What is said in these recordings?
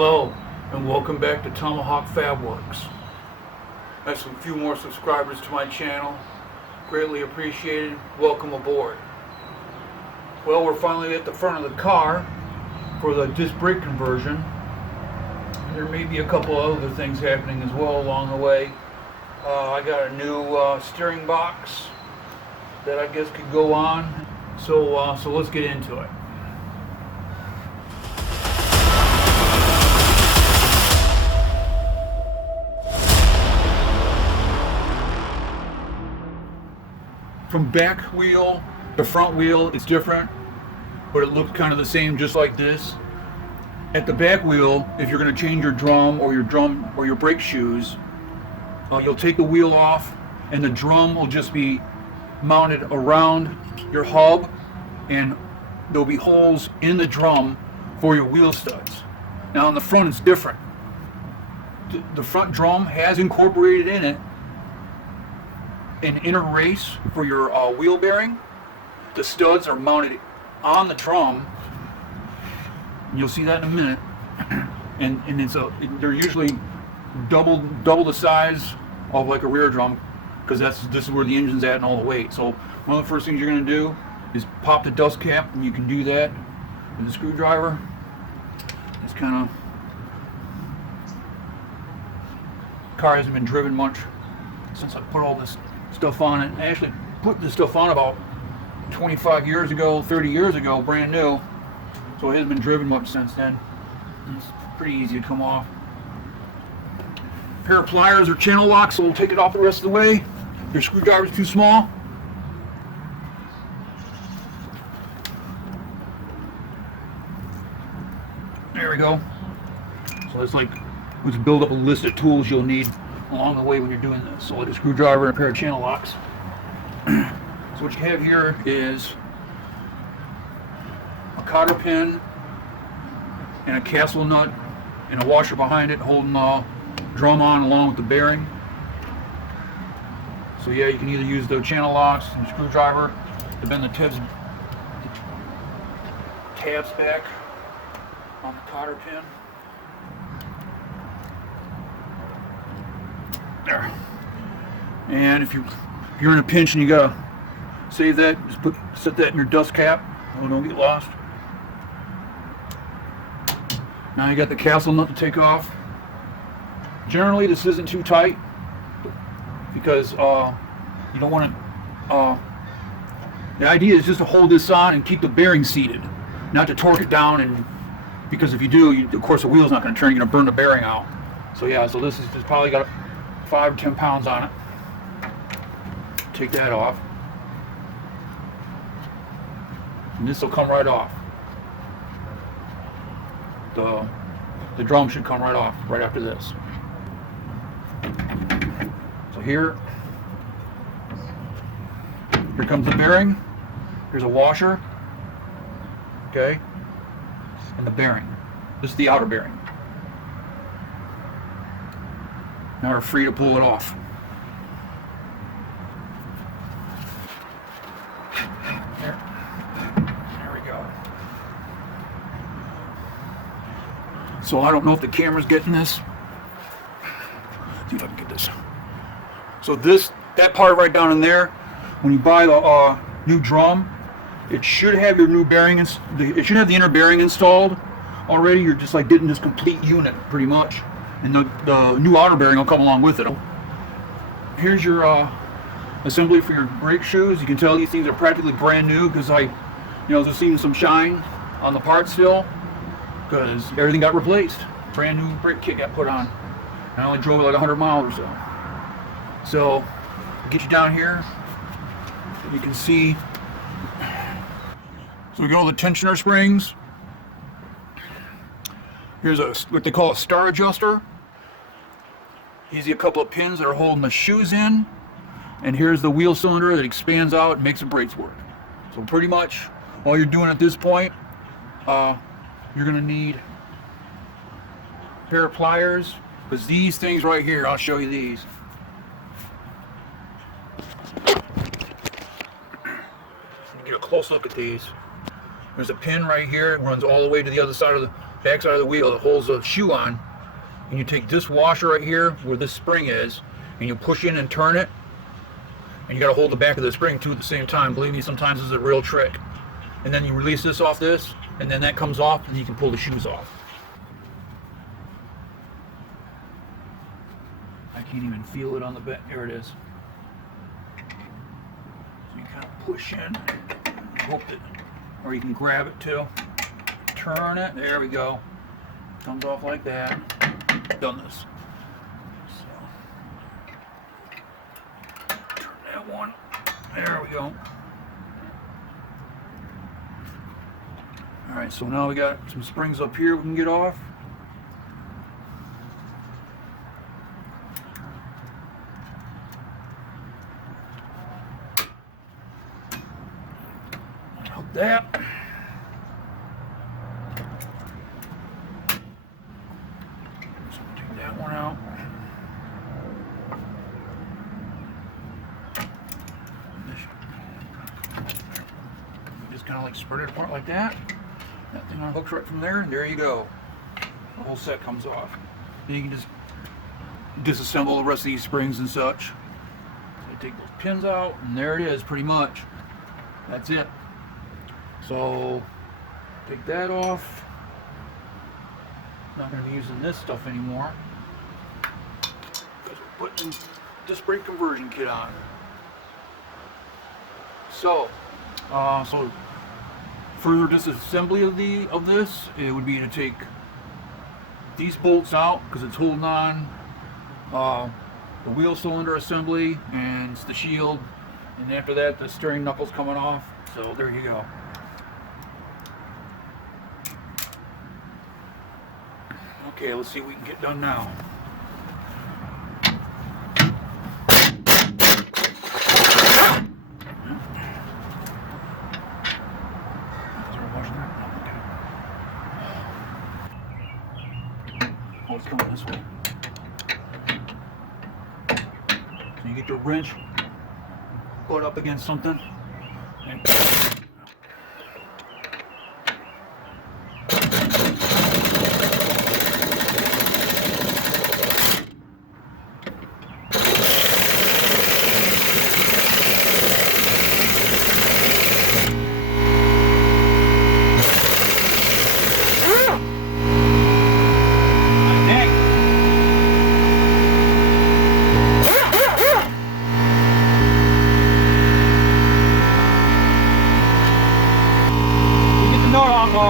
Hello, and welcome back to Tomahawk Fab Works. I have a few more subscribers to my channel. Greatly appreciated. Welcome aboard. Well, we're finally at the front of the car for the disc brake conversion. There may be a couple other things happening as well along the way. I got a new steering box that I guess could go on. So let's get into it. From back wheel to front wheel, it's different, but it looks kind of the same, just like this. At the back wheel, if you're going to change your drum or your brake shoes, you'll take the wheel off, and the drum will just be mounted around your hub, and there'll be holes in the drum for your wheel studs. Now on the front, it's different. The front drum has incorporated in it an inner race for your wheel bearing. The studs are mounted on the drum. You'll see that in a minute. And they're usually double the size of like a rear drum, because this is where the engine's at and all the weight. So one of the first things you're going to do is pop the dust cap, and you can do that with a screwdriver. It's kind of, car hasn't been driven much since I put all this stuff on it. I actually put this stuff on about 25 years ago, 30 years ago, brand new. So it hasn't been driven much since then. It's pretty easy to come off. A pair of pliers or channel locks, so we'll take it off the rest of the way. Your screwdriver's too small. There we go. So let's build up a list of tools you'll need along the way when you're doing this. So like a screwdriver and a pair of channel locks. So what you have here is a cotter pin and a castle nut and a washer behind it holding the drum on along with the bearing. So yeah, you can either use the channel locks and the screwdriver to bend the tabs back on the cotter pin. There. And if you're in a pinch and you gotta save that, just set that in your dust cap so don't get lost. Now you got the castle nut to take off. Generally this isn't too tight because you don't want to. The idea is just to hold this on and keep the bearing seated, not to torque it down. And because if you do, of course the wheel's not going to turn. You're going to burn the bearing out. So yeah, so this is just probably got 5 or 10 pounds on it. Take that off. And this will come right off. The drum should come right off right after this. So here comes the bearing. Here's a washer. Okay? And the bearing. This is the outer bearing. Now we're free to pull it off. There we go. So I don't know if the camera's getting this. See if I can get this. So that part right down in there, when you buy the new drum, it should have your new bearing. It should have the inner bearing installed already. You're just like getting this complete unit pretty much. And the new outer bearing will come along with it. Here's your assembly for your brake shoes. You can tell these things are practically brand new because there's seeing some shine on the part still because everything got replaced. Brand new brake kit got put on. I only drove it like 100 miles or so. So get you down here. You can see. So we got all the tensioner springs. Here's what they call a star adjuster. You see a couple of pins that are holding the shoes in. And here's the wheel cylinder that expands out and makes the brakes work. So pretty much all you're doing at this point, you're going to need a pair of pliers. Because these things right here, I'll show you these. Get a close look at these. There's a pin right here. It runs all the way to the other side of back side of the wheel that holds the shoe on, and you take this washer right here where this spring is, and you push in and turn it, and you got to hold the back of the spring too at the same time. Believe me, sometimes it's a real trick. And then you release this off this, and then that comes off, and you can pull the shoes off. I can't even feel it on the back. There it is. So you kind of push in, hope that, or you can grab it too. Turn it. There we go. Comes off like that. Done this. So turn that one. There we go. All right. So now we got some springs up here we can get off. That. So take that one out. Just kind of like spread it apart like that. That thing unhooks right from there, and there you go. The whole set comes off. Then you can just disassemble the rest of these springs and such. So you take those pins out, and there it is, pretty much. That's it. So take that off. Not going to be using this stuff anymore because we're putting disc brake conversion kit on. So further disassembly of this, it would be to take these bolts out because it's holding on the wheel cylinder assembly and it's the shield, and after that the steering knuckles coming off. So there you go. Okay, let's see what we can get done now. Oh, it's coming this way. So you get your wrench, put it up against something, and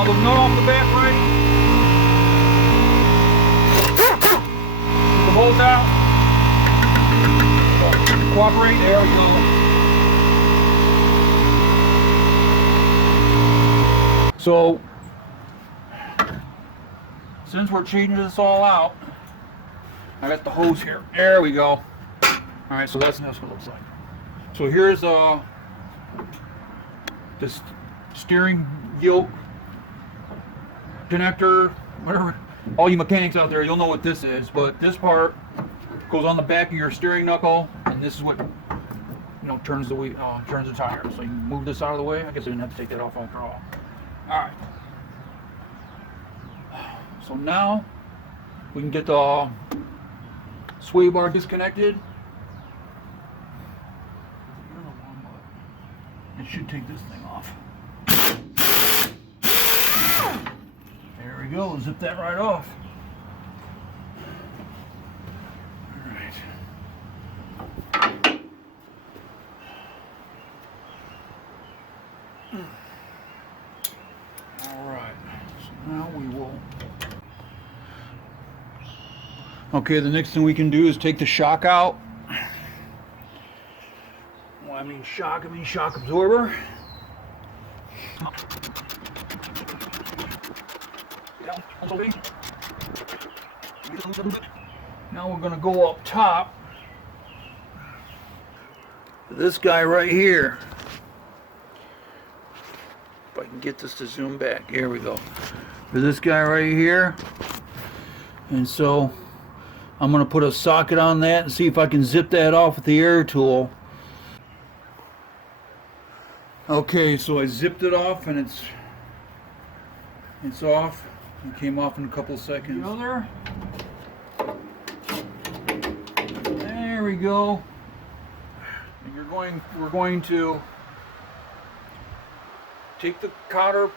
the nut off the back right. Get the bolt out. Cooperate. There we go. So, since we're changing this all out, I got the hose here. There we go. Alright, so that's what it looks like. So here's this steering yoke connector, whatever. All you mechanics out there, you'll know what this is, but this part goes on the back of your steering knuckle, and this is what, you know, turns the wheel, turns the tire. So you move this out of the way. I guess I didn't have to take that off after all. Alright. So now we can get the sway bar disconnected. It should take this thing off. There we go, zip that right off. Alright. Alright, so now we will. Okay, the next thing we can do is take the shock out. Well, I mean shock absorber. Now we're going to go up top. This guy right here. If I can get this to zoom back. Here we go. For this guy right here. And so I'm going to put a socket on that and see if I can zip that off with the air tool. Okay, so I zipped it off and it's off. It came off in a couple of seconds. The other. There we go. And we're going to take the cotter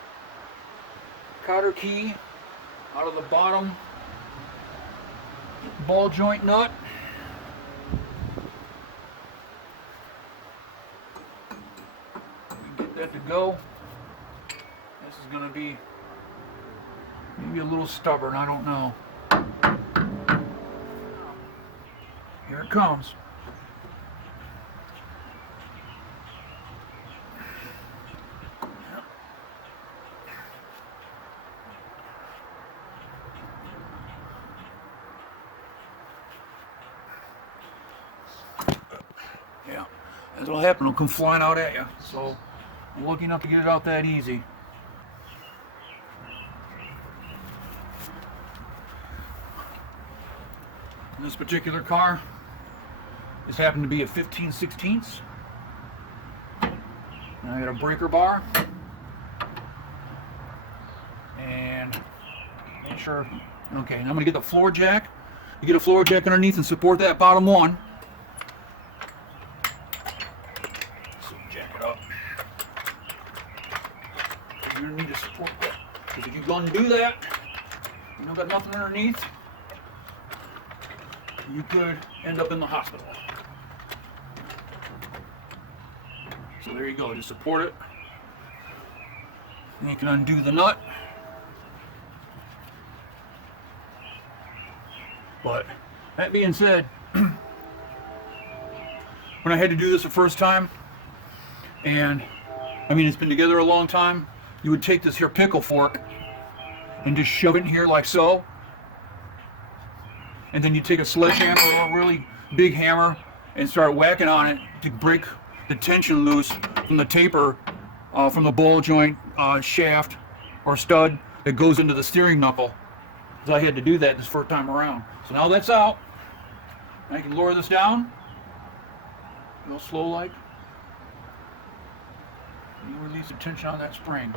key out of the bottom ball joint nut. Get that to go. This is going to be maybe a little stubborn, I don't know. Here it comes. Yeah, that's what'll happen. It'll come flying out at you. So I'm lucky enough to get it out that easy. In this particular car, this happened to be a 15/16. And I got a breaker bar. And make sure, okay, now I'm gonna get the floor jack. You get a floor jack underneath and support that bottom one. So jack it up. You're gonna need to support that. Because if you undo that, you don't got nothing underneath, you could end up in the hospital. So there you go, just support it. And you can undo the nut. But that being said, when I had to do this the first time, and I mean it's been together a long time, you would take this here pickle fork and just shove it in here like so. And then you take a sledgehammer or a really big hammer and start whacking on it to break the tension loose from the taper from the ball joint shaft or stud that goes into the steering knuckle. So I had to do that this first time around. So now that's out. I can lower this down, real slow like. You release the tension on that spring.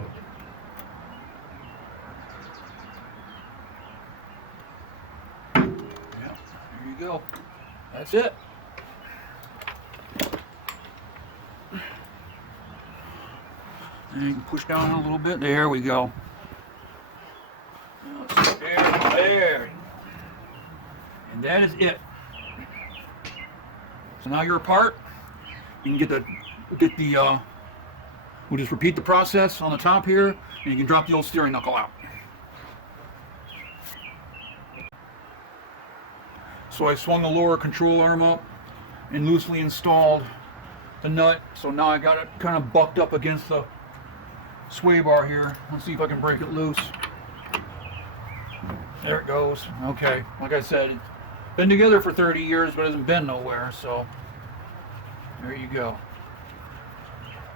Yeah, there you go. That's it. And you can push down a little bit. There we go. There. And that is it. So now you're apart. You can get the we'll just repeat the process on the top here, and you can drop the old steering knuckle out. So I swung the lower control arm up and loosely installed the nut. So now I got it kind of bucked up against the sway bar here. Let's see if I can break it loose. There it goes. Okay, like I said, it's been together for 30 years, but hasn't been nowhere, so there you go.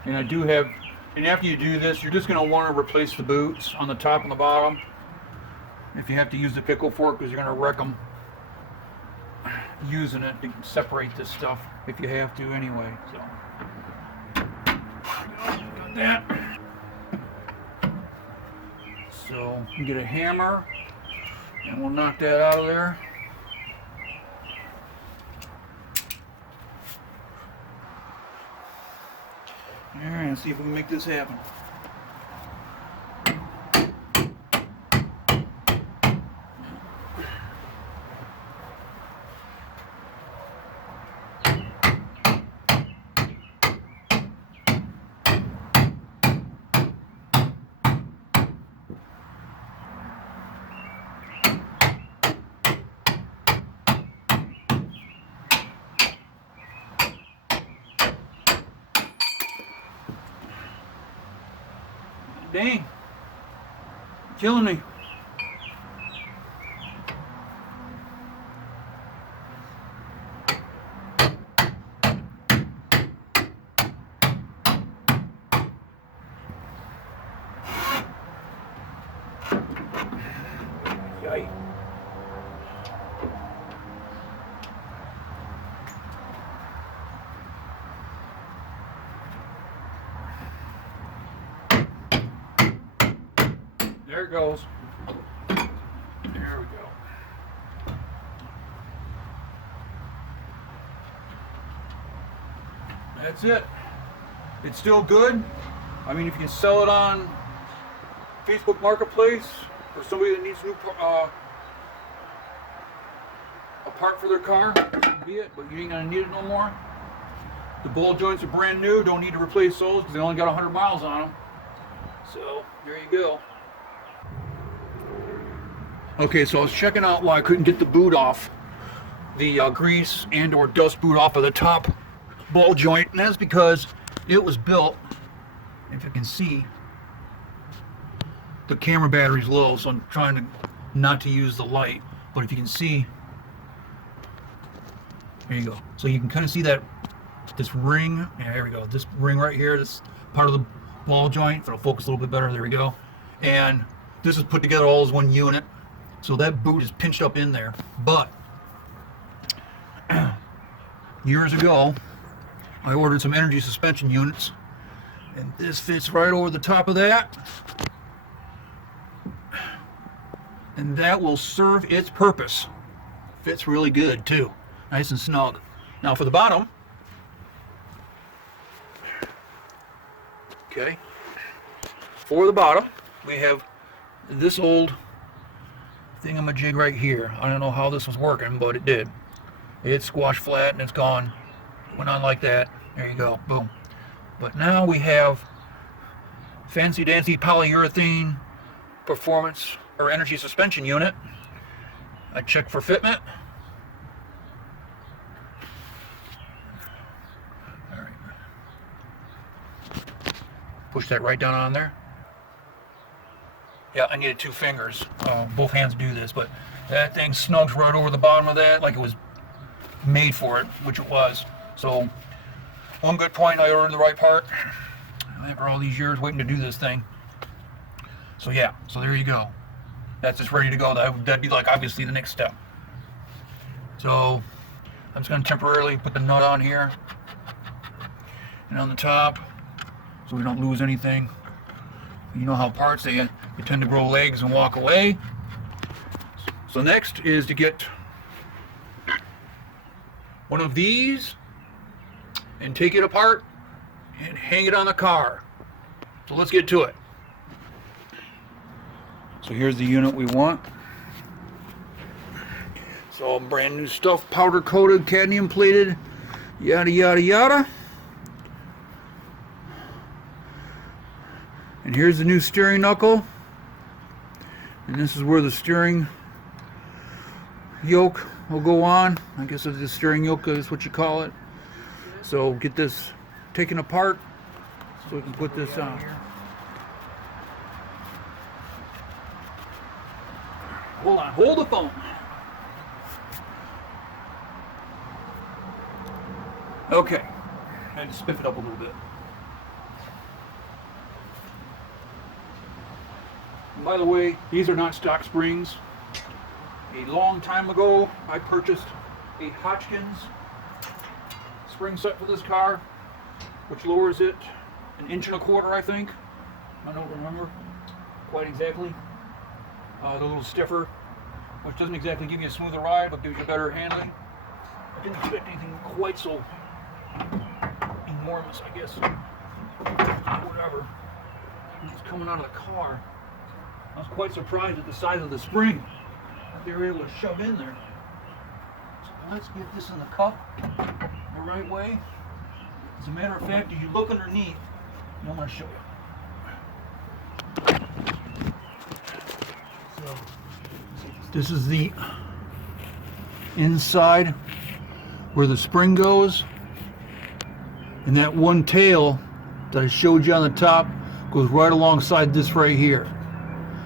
And I do have, and after you do this, you're just going to want to replace the boots on the top and the bottom. If you have to use the pickle fork, because you're going to wreck them using it to separate this stuff, if you have to anyway. So, got that. So, you get a hammer. And we'll knock that out of there. Alright, let's see if we can make this happen. Dang, killing me. Yikes. There it goes. that's it. It's still good. I mean, if you can sell it on Facebook Marketplace for somebody that needs a part for their car, that be it, but you ain't gonna need it no more. The ball joints are brand new, don't need to replace those because they only got 100 miles on them. So, there you go. Okay, so I was checking out why I couldn't get the boot off, the grease and or dust boot off of the top ball joint, and that's because it was built, if you can see, the camera battery's low, so I'm trying to not to use the light, but if you can see, there you go. So you can kind of see that, this ring, yeah, here we go, this ring right here, this part of the ball joint, if it'll focus a little bit better, there we go. And this is put together all as one unit. So that boot is pinched up in there, but years ago I ordered some energy suspension units, and this fits right over the top of that, and that will serve its purpose. Fits really good too, nice and snug. Now for the bottom, okay, for the bottom we have this old thingamajig right here. I don't know how this was working, but it did. It squashed flat and it's gone. Went on like that. There you go. Boom. But now we have fancy dancy polyurethane performance or energy suspension unit. I checked for fitment. All right. Push that right down on there. Yeah, I needed 2 fingers. Both hands do this, but that thing snugs right over the bottom of that like it was made for it, which it was. So, one good point, I ordered the right part after all these years waiting to do this thing. So yeah, so there you go. That's just ready to go. That'd be like obviously the next step. So, I'm just going to temporarily put the nut on here and on the top so we don't lose anything. You know how parts, they tend to grow legs and walk away. So next is to get one of these and take it apart and hang it on the car. So let's get to it. So here's the unit we want. It's all brand new stuff, powder coated, cadmium plated, yada yada yada. And here's the new steering knuckle. And this is where the steering yoke will go on. I guess it's the steering yoke is what you call it. So get this taken apart so we can put this on. Hold on, hold the phone. Okay, I had to spiff it up a little bit. And by the way, these are not stock springs. A long time ago, I purchased a Hotchkiss spring set for this car, which lowers it 1.25 inches, I think. I don't remember quite exactly. A little stiffer, which doesn't exactly give you a smoother ride, but gives you better handling. I didn't expect anything quite so enormous, I guess. Whatever. It's coming out of the car. I was quite surprised at the size of the spring that they were able to shove in there. So let's get this in the cup the right way. As a matter of fact, if you look underneath, I'm going to show you. So, this is the inside where the spring goes, and that one tail that I showed you on the top goes right alongside this right here.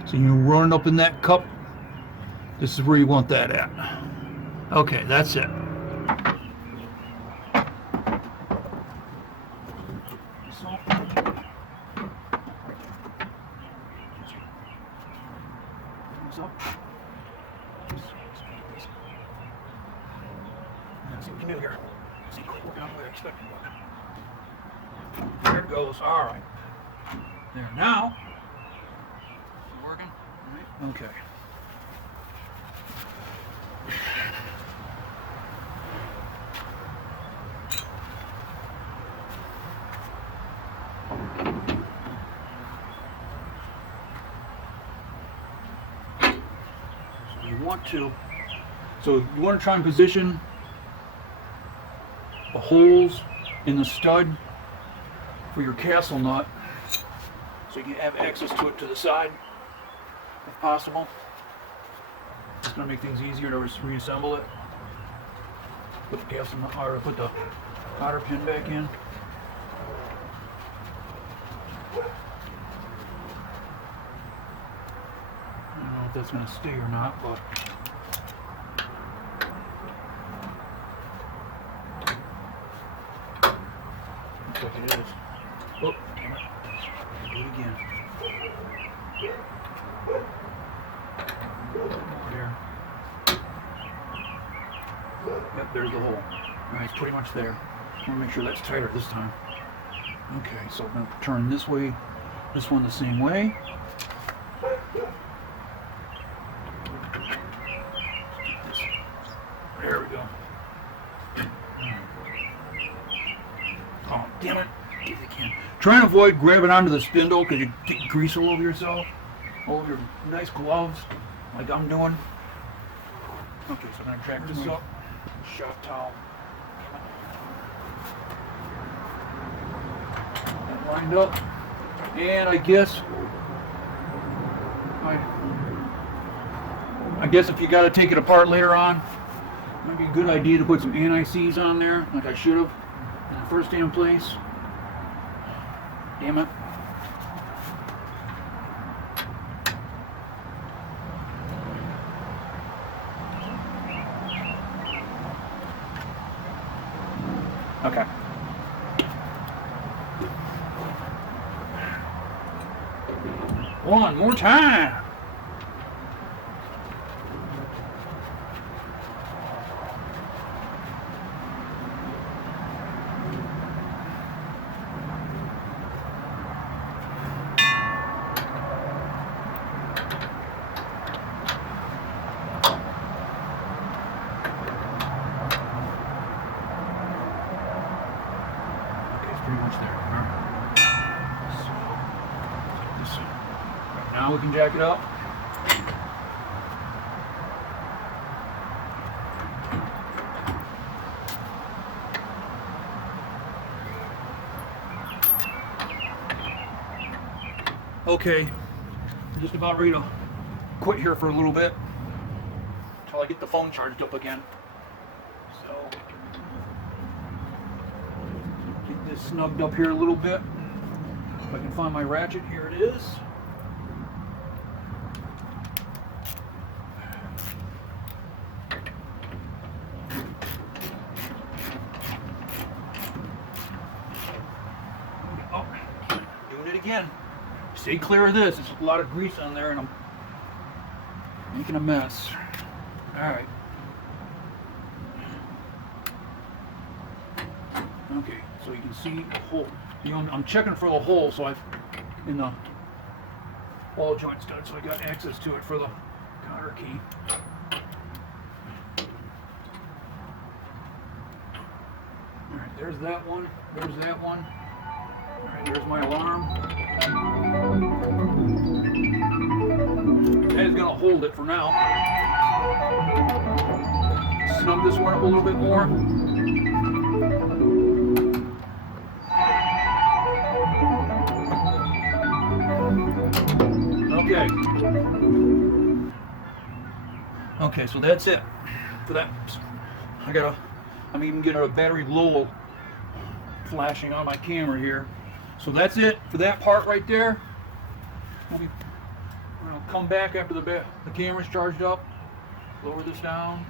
So you run it up in that cup. This is where you want that at. Okay, that's it. Something new here. See, working on what I expected. There it goes. All right. There now. Working? All right. Okay. part too. So you want to try and position the holes in the stud for your castle nut so you can have access to it to the side if possible. It's going to make things easier to reassemble it. Put the castle nut, or put the cotter pin back in. I don't know if that's going to stay or not, but looks like it is. Oh, damn it. Do it again. There. Yep, there's the hole. Alright, it's pretty much there. I want to make sure that's tighter this time. Okay, so I'm going to turn this way, this one the same way. There we go. Oh, damn it. Get it again. Try and avoid grabbing onto the spindle because you get grease all over yourself, all over your nice gloves, like I'm doing. Okay, so I'm going to jack this up. Shop towel. That lined up. And I guess if you got to take it apart later on, it might be a good idea to put some anti-seize on there, like I should have in the first damn place. Damn it. Okay. One more time. Pretty much there. Right. So, right now we can jack it up. Okay, I'm just about ready to quit here for a little bit until I get the phone charged up again. So. Get this snugged up here a little bit. If I can find my ratchet, here it is. Oh, doing it again. Stay clear of this. There's a lot of grease on there and I'm making a mess. Alright. Okay, so you can see the hole. You know, I'm checking for the hole, so in the ball joint stud, so I got access to it for the cotter key. All right, there's that one. There's that one. All right, there's my alarm. That is gonna hold it for now. Snug this one up a little bit more. Okay. Okay, so that's it for that. I'm even getting a battery low flashing on my camera here. So that's it for that part right there. We'll come back after the camera's charged up. Lower this down,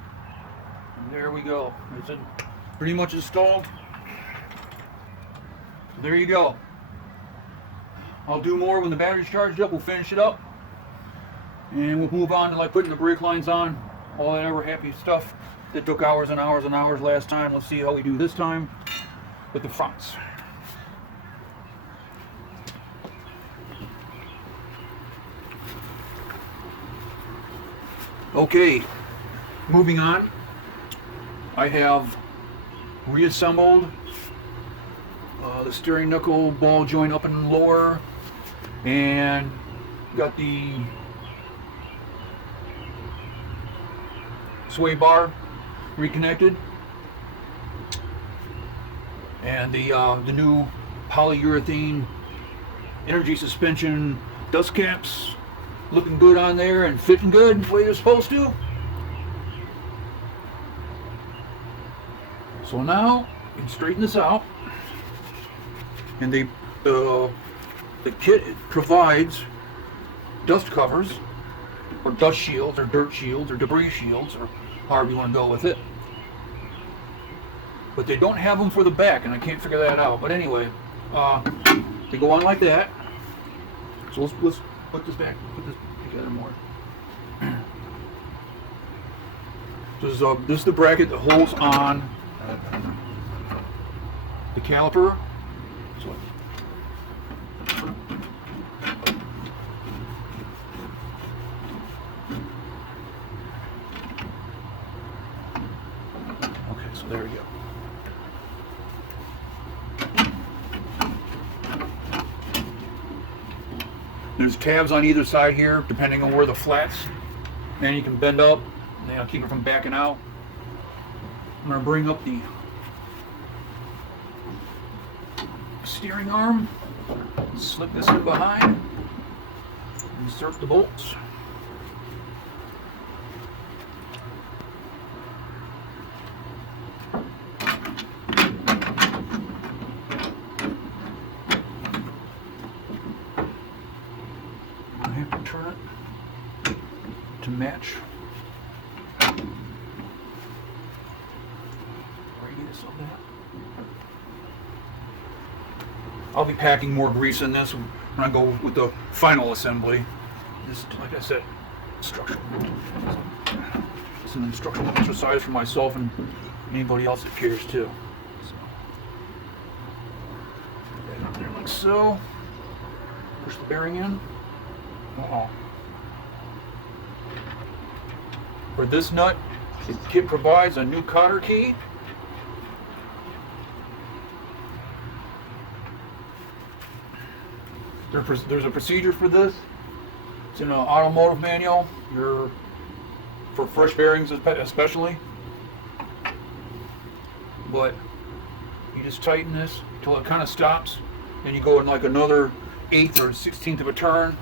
and there we go. It's pretty much installed. So there you go. I'll do more when the battery's charged up. We'll finish it up, and we'll move on to like putting the brake lines on, all that ever happy stuff that took hours and hours and hours last time. Let's see how we do this time with the fronts. Okay, moving on. I have reassembled the steering knuckle ball joint up and lower, and got the sway bar reconnected, and the new polyurethane energy suspension dust caps looking good on there and fitting good the way they're supposed to. So now you can straighten this out, and the kit provides dust covers, or dust shields, or dirt shields, or debris shields, or however you want to go with it. But they don't have them for the back, and I can't figure that out. But anyway, they go on like that. So let's put this together more. So this is the bracket that holds on the caliper. So okay, so there we go. There's tabs on either side here, depending on where the flats, and you can bend up, and that'll keep it from backing out. I'm going to bring up the steering arm, slip this in behind, insert the bolts. I have to turn it to match radius of that. I'll be packing more grease in this when I go with the final assembly. This, like I said, instructional. It's an instructional exercise for myself and anybody else that cares too. So, right up there like so. Push the bearing in. For this nut, the kit provides a new cotter key. There's a procedure for this. It's in an automotive manual. For fresh bearings especially. But you just tighten this until it kind of stops. Then you go in like another 1/8 or 1/16 of a turn.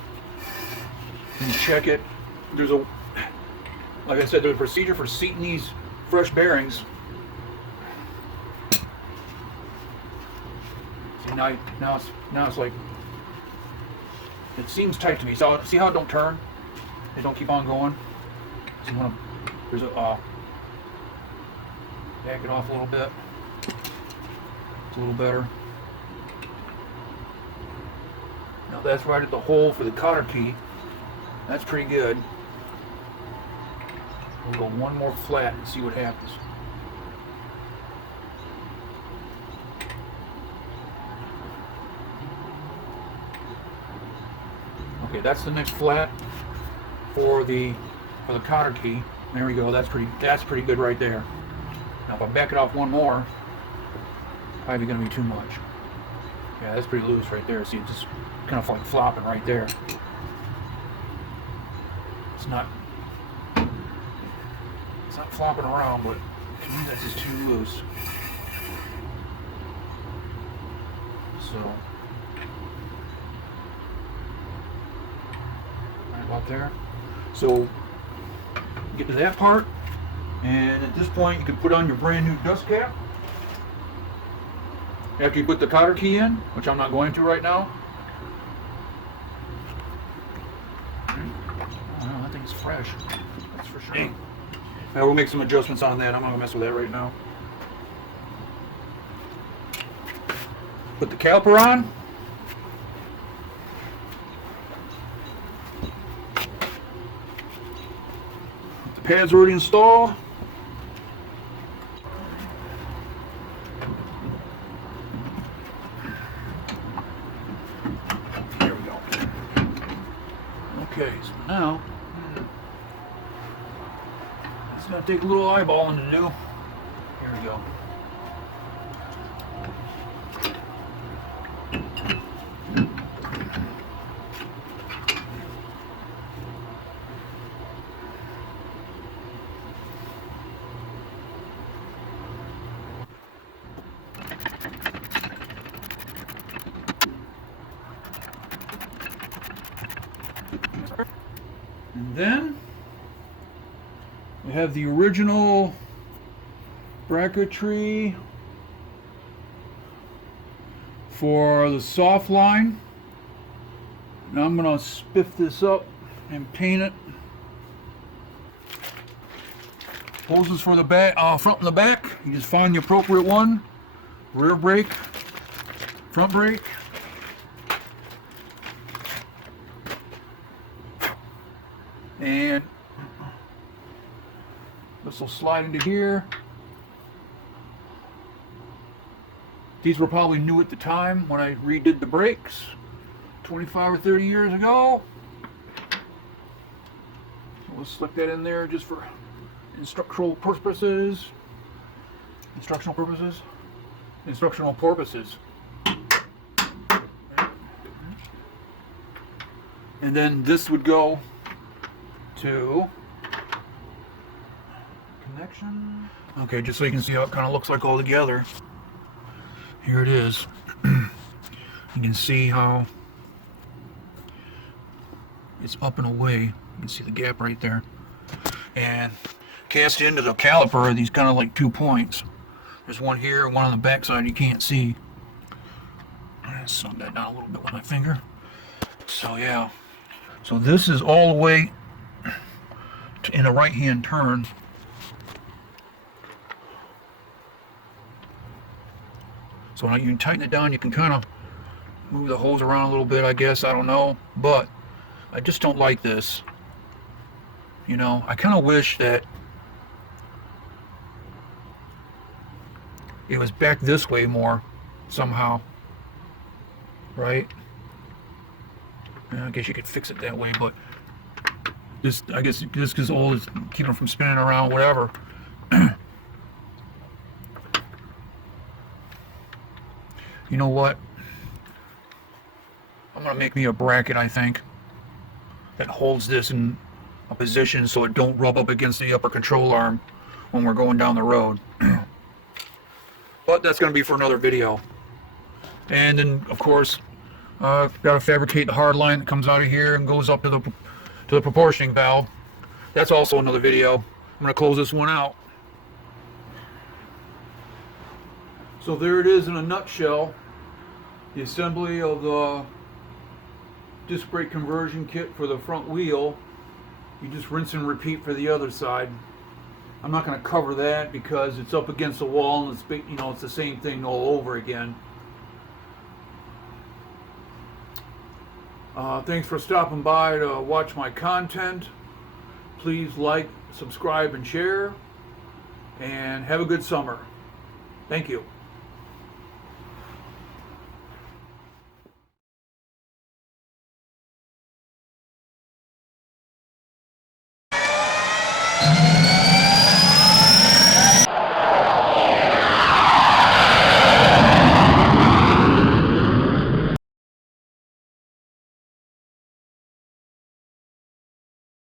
And you check it. Like I said, there's a procedure for seating these fresh bearings. See, now it's like, it seems tight to me. So see how it don't turn? They don't keep on going. So there's a back it off a little bit. It's a little better. Now that's right at the hole for the cotter key. That's pretty good. We'll go one more flat and see what happens. Okay, that's the next flat for the cotter key. There we go. That's pretty good right there. Now if I back it off one more, probably going to be too much. Yeah, that's pretty loose right there. See, it's just kind of like flopping right there. It's not flopping around, but to me that's just too loose. So right about there. So get to that part, and at this point you can put on your brand new dust cap. After you put the cotter key in, which I'm not going to right now. Oh, that thing's fresh. That's for sure. Hey. Now we'll make some adjustments on that. I'm not gonna mess with that right now. Put the caliper on. The pad's already installed. There we go. Okay, so now it's gonna take a little eyeballing to do. Here we go. then we have the original bracketry for the soft line. Now I'm going to spiff this up and paint it. Hoses for the back, front and the back. You just find the appropriate one. Rear brake, front brake. And this will slide into here. These were probably new at the time when I redid the brakes 25 or 30 years ago. So we'll slip that in there just for instructional purposes. And then this would go to connection. Okay, just so you can see how it kind of looks like all together. Here it is. You can see how it's up and away. You can see the gap right there. And cast into the caliper are these kind of like 2 points. There's one here and one on the back side you can't see. I sunk that down a little bit with my finger. So yeah. So this is all the way in a right-hand turn. So now you can tighten it down. You can kind of move the hose around a little bit, I guess. I don't know. But I just don't like this. You know, I kind of wish that it was back this way more somehow. Right? I guess you could fix it that way, but this, I guess, just because all is keeping it from spinning around, whatever. You know what? I'm gonna make me a bracket, I think, that holds this in a position so it don't rub up against the upper control arm when we're going down the road. But that's gonna be for another video. And then, of course, gotta fabricate the hard line that comes out of here and goes up to the proportioning valve. That's also another video. I'm gonna close this one out. So there it is in a nutshell. The assembly of the disc brake conversion kit for the front wheel. You just rinse and repeat for the other side. I'm not going to cover that because it's up against the wall and it's, you know, it's the same thing all over again. Thanks for stopping by to watch my content. Please like, subscribe, and share. And have a good summer. Thank you.